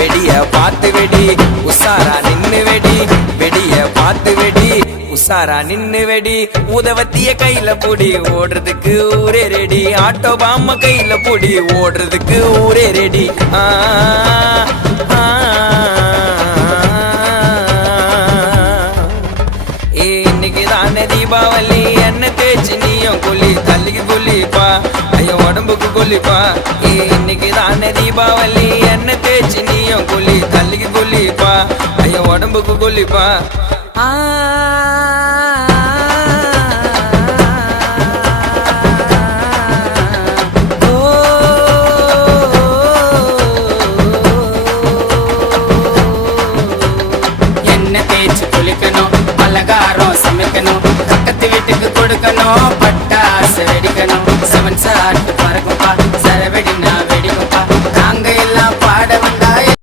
வெடிய பார்த்து வெடி உசாரா நின்னு வெடி வெடிய பார்த்து வெடி உசாரா நின்னு வெடி உதவத்திய கையில புடி ஓடுறதுக்கு ஊரே ரெடி ஆட்டோ பாம கையில புடி ஓடுறதுக்கு ஊரே ரெடி இன்னைக்கு தானே தீபாவளி என்ன தேய்ச்சி நீயும் குளி தள்ளிக்கு குளிப்பா ஐயோ உடம்புக்கு குளிப்பா இன்னைக்கு தானே தீபாவளி என்ன தேய்ச்சி நீயும் குளி தள்ளிக்கு குளிப்பா ஐயோ உடம்புக்கு குளிப்பா